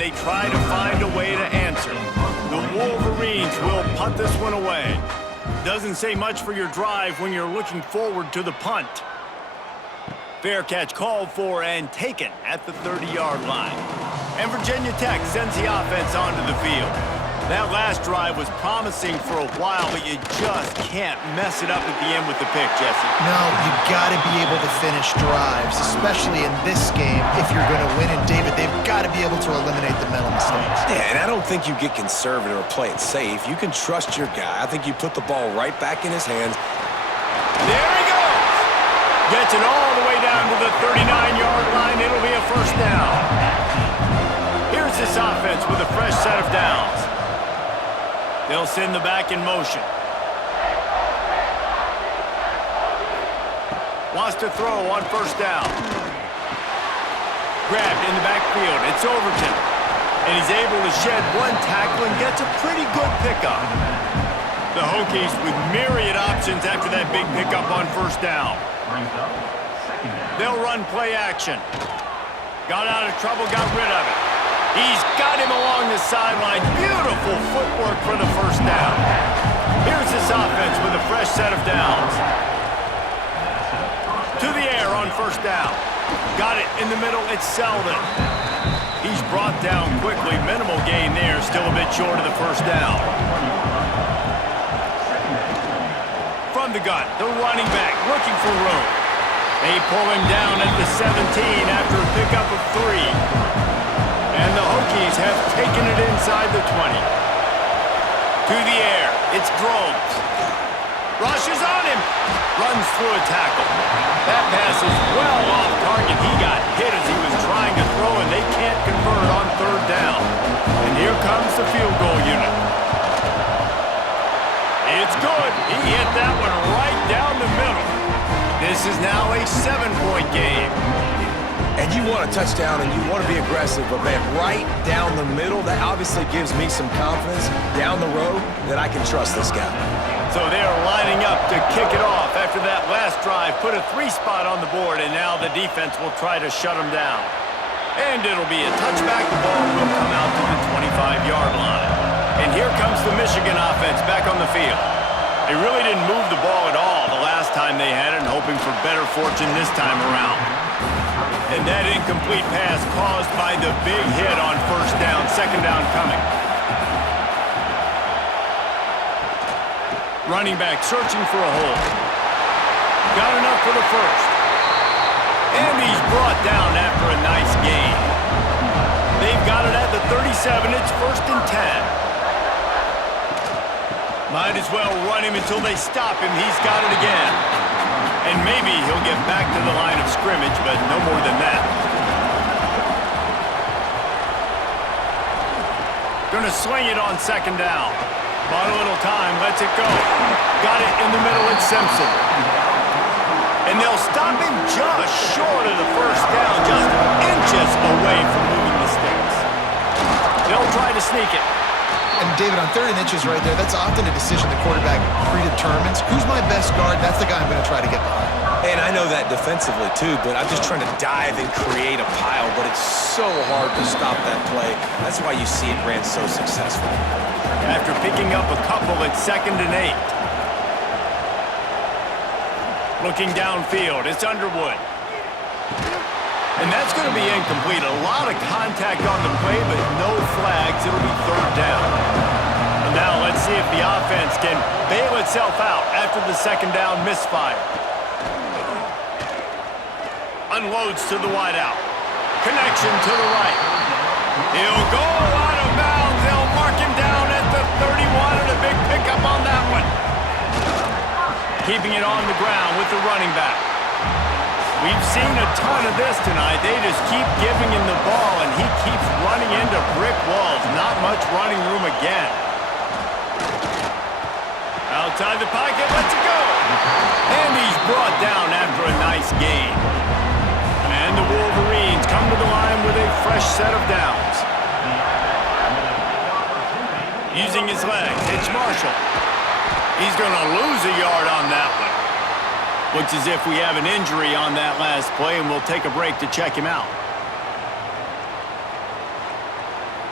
they try to find a way to answer. The Wolverines will punt this one away. Doesn't say much for your drive when you're looking forward to the punt. Fair catch called for and taken at the 30-yard line. And Virginia Tech sends the offense onto the field. That last drive was promising for a while, but you just can't mess it up at the end with the pick, Jesse. No, you got to be able to finish drives, especially in this game if you're going to win. And David, they've got to be able to eliminate the mental mistakes. Yeah, and I don't think you get conservative or play it safe. You can trust your guy. I think you put the ball right back in his hands. There he goes! Gets it all the way down to the 39-yard line. It'll be a first down. Here's this offense with a fresh set of downs. They'll send the back in motion. Wants to throw on first down. Grabbed in the backfield. It's Overton. And he's able to shed one tackle and gets a pretty good pickup. The Hokies with myriad options after that big pickup on first down. They'll run play action. Got out of trouble, got rid of it. He's got him along the sideline. Beautiful footwork for the first down. Here's this offense with a fresh set of downs. To the air on first down. Got it in the middle. It's Selden. He's brought down quickly. Minimal gain there. Still a bit short of the first down. From the gun, the running back looking for room. They pull him down at the 17 after a pickup of 3. And the Hokies have taken it inside the 20. To the air, it's Groves. Rushes on him. Runs through a tackle. That pass is well off target. He got hit as he was trying to throw, and they can't convert on third down. And here comes the field goal unit. It's good. He hit that one right down the middle. This is now a 7-point game. And you want a touchdown and you want to be aggressive, but man, right down the middle, that obviously gives me some confidence down the road that I can trust this guy. So they are lining up to kick it off after that last drive. Put a 3 spot on the board, and now the defense will try to shut them down. And it'll be a touchback. The ball will come out to the 25-yard line. And here comes the Michigan offense back on the field. They really didn't move the ball at all the last time they had it, and hoping for better fortune this time around. And that incomplete pass caused by the big hit on first down. Second down coming. Running back searching for a hole. Got enough for the first. And he's brought down after a nice gain. They've got it at the 37. It's 1st and 10. Might as well run him until they stop him. He's got it again. And maybe he'll get back to the line of scrimmage, but no more than that. Gonna swing it on second down. Bought a little time, lets it go. Got it in the middle, it's Simpson. And they'll stop him just short of the first down, just inches away from moving the sticks. They'll try to sneak it. And David, on 3rd and inches right there, that's often a decision the quarterback predetermines. Who's my best guard? That's the guy I'm going to try to get behind. And I know that defensively too, but I'm just trying to dive and create a pile, but it's so hard to stop that play. That's why you see it ran so successful. After picking up a couple, it's 2nd and 8. Looking downfield, it's Underwood. And that's going to be incomplete. A lot of contact on the play, but no flags. It'll be 3rd down. And now let's see if the offense can bail itself out after the second down misfire. Unloads to the wideout. Connection to the right. He'll go out of bounds. They'll mark him down at the 31, and a big pickup on that one. Keeping it on the ground with the running back. We've seen a ton of this tonight. They just keep giving him the ball, and he keeps running into brick walls. Not much running room again. Outside the pocket, lets it go. And he's brought down after a nice gain. And the Wolverines come to the line with a fresh set of downs. Using his legs, it's Marshall. He's going to lose a yard on that one. Looks as if we have an injury on that last play, and we'll take a break to check him out.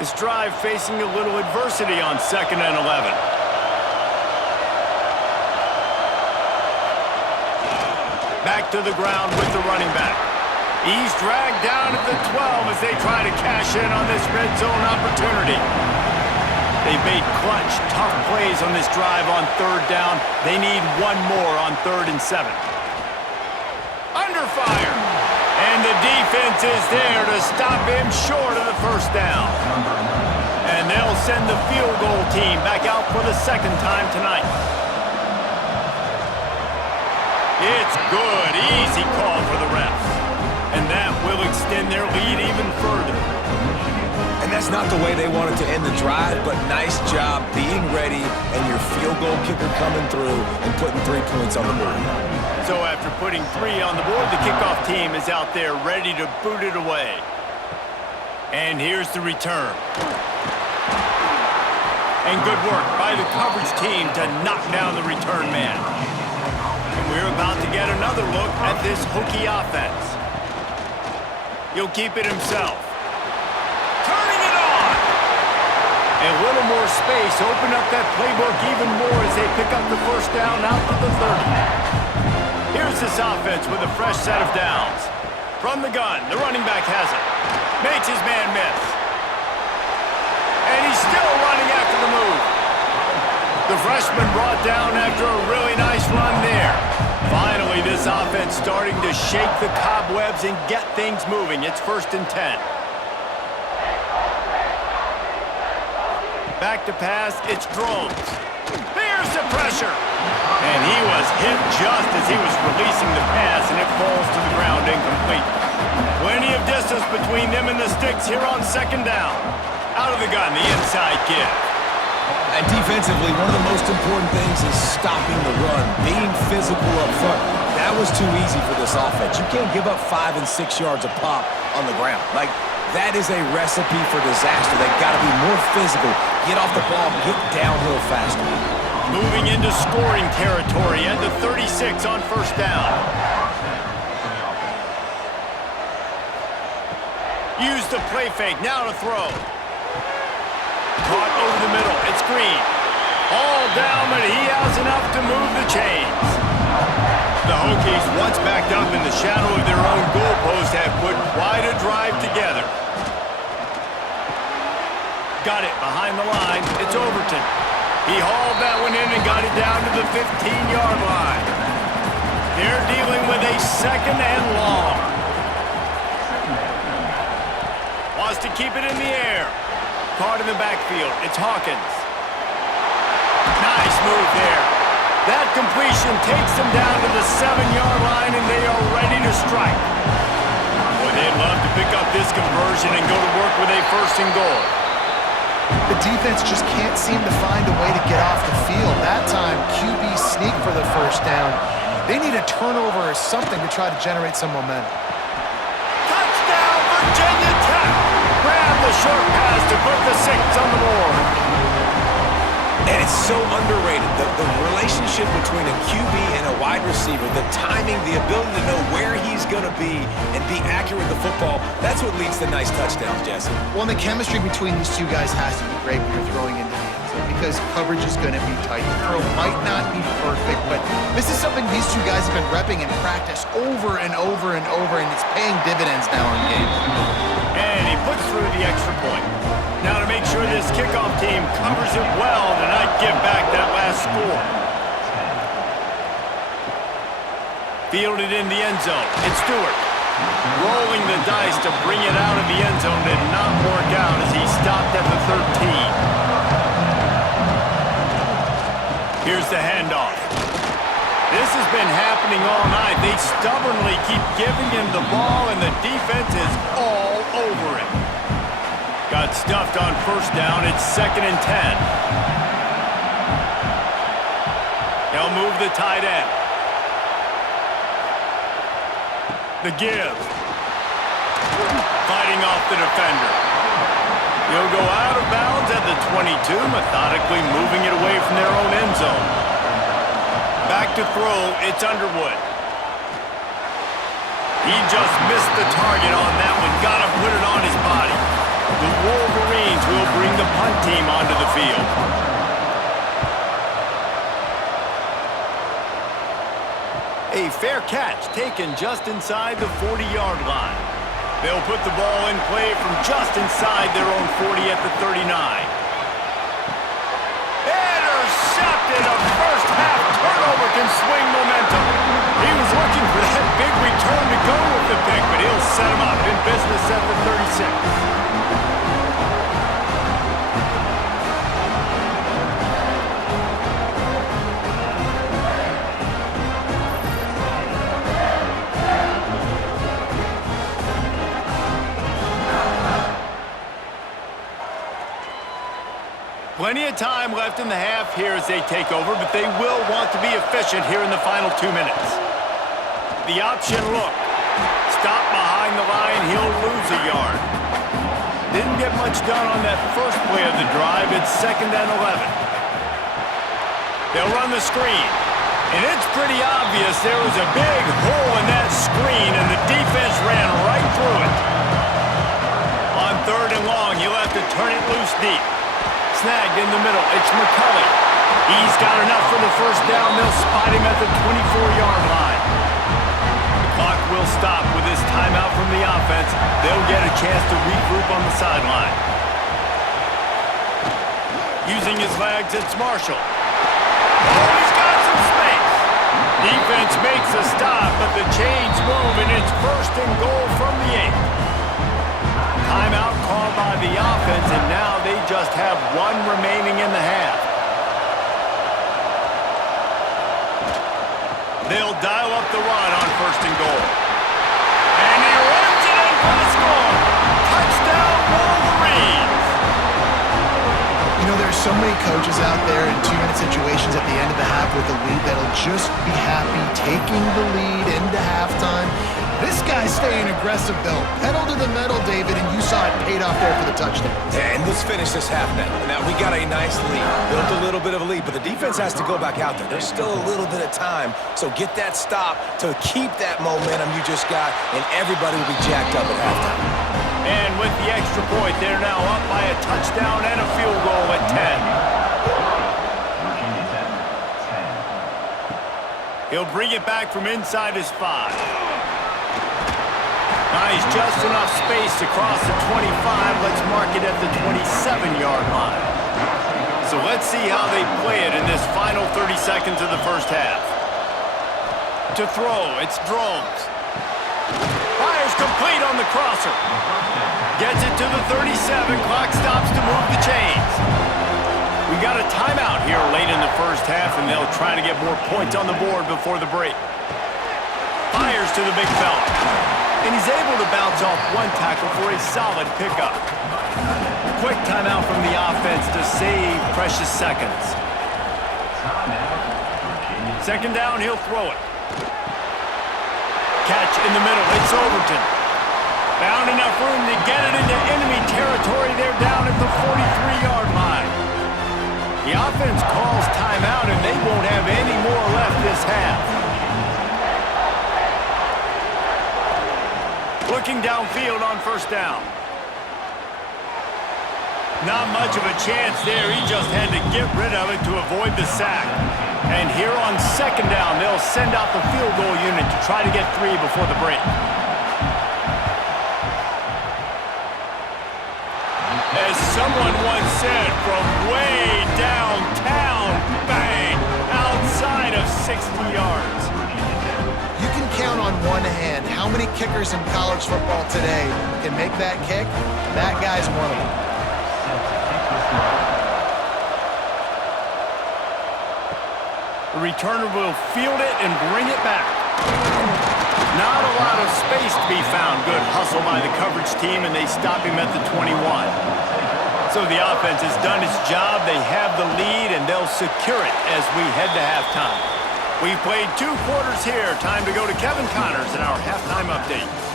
This drive facing a little adversity on 2nd and 11. Back to the ground with the running back. He's dragged down at the 12 as they try to cash in on this red zone opportunity. They've made clutch, tough plays on this drive on 3rd down. They need one more on 3rd and 7. Under fire. And the defense is there to stop him short of the 1st down. And they'll send the field goal team back out for the 2nd time tonight. It's good. Easy call for the refs. And that will extend their lead even further. And that's not the way they wanted to end the drive, but nice job being ready and your field goal kicker coming through and putting 3 points on the board. So after putting 3 on the board, the kickoff team is out there ready to boot it away. And here's the return. And good work by the coverage team to knock down the return man. And we're about to get another look at this Hokie offense. He'll keep it himself. Turning it on! A little more space, open up that playbook even more as they pick up the 1st down out to the 30. Here's this offense with a fresh set of downs. From the gun, the running back has it. Makes his man miss. And he's still running after the move. The freshman brought down after a really nice run there. Finally, this offense starting to shake the cobwebs and get things moving. It's 1st and 10. Back to pass, it's Drones. There's the pressure. And he was hit just as he was releasing the pass, and it falls to the ground incomplete. Plenty of distance between them and the sticks here on 2nd down. Out of the gun, the inside give. And defensively, one of the most important things is stopping the run, being physical up front. That was too easy for this offense. You can't give up 5 and 6 yards a pop on the ground. Like, that is a recipe for disaster. They've got to be more physical, get off the ball, get downhill faster. Moving into scoring territory at the 36 on 1st down. Use the play fake, now to throw. Caught over the middle, it's Green. All down, but he has enough to move the chains. The Hokies, once backed up in the shadow of their own goalpost, have put quite a drive together. Got it behind the line, it's Overton. He hauled that one in and got it down to the 15-yard line. They're dealing with a 2nd and long. Wants to keep it in the air. Caught in the backfield. It's Hawkins. Nice move there. That completion takes them down to the 7-yard line, and they are ready to strike. Boy, they'd love to pick up this conversion and go to work with a 1st and goal. The defense just can't seem to find a way to get off the field. That time, QB sneak for the 1st down. They need a turnover or something to try to generate some momentum. Touchdown, Virginia Tech! Grab the short pass to put the 6 on the board. And it's so underrated, the relationship between a QB and a wide receiver, the timing, the ability to know where he's going to be and be accurate with the football, that's what leads to nice touchdowns, Jesse. Well, and the chemistry between these two guys has to be great when you're throwing into the end zone because coverage is going to be tight. The throw might not be perfect, but this is something these two guys have been repping in practice over and over and over, and it's paying dividends now in games. And he puts through the extra point. Now to make sure this kickoff team covers it well to not give back that last score. Fielded in the end zone. It's Stewart. Rolling the dice to bring it out of the end zone did not work out as he stopped at the 13. Here's the handoff. This has been happening all night. They stubbornly keep giving him the ball, and the defense is all over it. Got stuffed on 1st down. It's 2nd and 10. They'll move the tight end. The give. Fighting off the defender. He'll go out of bounds at the 22, methodically moving it away from their own end zone. Back to throw, it's Underwood. He just missed the target on that one. Got to put it on his body. The Wolverines will bring the punt team onto the field. A fair catch taken just inside the 40-yard line. They'll put the ball in play from just inside their own 40 at the 39. Intercepted! A first-half turnover can swing momentum. He was looking for that big return to go with the pick, but he'll set him up in business at the 36. Plenty of time left in the half here as they take over, but they will want to be efficient here in the final 2 minutes. The option look. Stop behind the line, he'll lose a yard. Didn't get much done on that first play of the drive. It's 2nd and 11. They'll run the screen. And it's pretty obvious there was a big hole in that screen, and the defense ran right through it. On 3rd and long, he'll have to turn it loose deep. Snagged in the middle. It's McCulley. He's got enough for the first down. They'll spot him at the 24-yard line. The clock will stop with this timeout from the offense. They'll get a chance to regroup on the sideline. Using his legs, it's Marshall. Oh, he's got some space. Defense makes a stop, but the chains move, and it's 1st and goal from the 8. Timeout called by the offense, and now they just have 1 remaining in the half. They'll dial up the run on 1st and goal. And he runs it in for the score. Touchdown, Wolverines! You know, there's so many coaches out there in 2-minute situations at the end of the half with the lead that'll just be happy taking the lead into halftime. This guy's staying aggressive, though. Pedal to the metal, David, and you saw it paid off there for the touchdown. And let's finish this half now. Now, we got a nice lead. Built a little bit of a lead, but the defense has to go back out there. There's still a little bit of time, so get that stop to keep that momentum you just got, and everybody will be jacked up at halftime. And with the extra point, they're now up by a touchdown and a field goal at 10. He'll bring it back from inside his 5. Nice, just enough space to cross the 25. Let's mark it at the 27-yard line. So let's see how they play it in this final 30 seconds of the first half. To throw, it's Drones. Fires complete on the crosser. Gets it to the 37. Clock stops to move the chains. We got a timeout here late in the first half, and they'll try to get more points on the board before the break. Fires to the big fella. And he's able to bounce off 1 tackle for a solid pickup. Quick timeout from the offense to save precious seconds. 2nd down, he'll throw it. Catch in the middle, it's Overton. Found enough room to get it into enemy territory. They're down at the 43-yard line. The offense calls timeout, and they won't have any more left this half. Looking downfield on 1st down. Not much of a chance there. He just had to get rid of it to avoid the sack. And here on 2nd down, they'll send out the field goal unit to try to get 3 before the break. As someone once said, from way downtown, bang, outside of 60 yards. You can count on one hand how many kickers in college football today can make that kick. That guy's one of them. The returner will field it and bring it back. Not a lot of space to be found. Good hustle by the coverage team, and they stop him at the 21. So the offense has done its job. They have the lead, and they'll secure it as we head to halftime. We've played 2 quarters here. Time to go to Kevin Connors in our halftime update.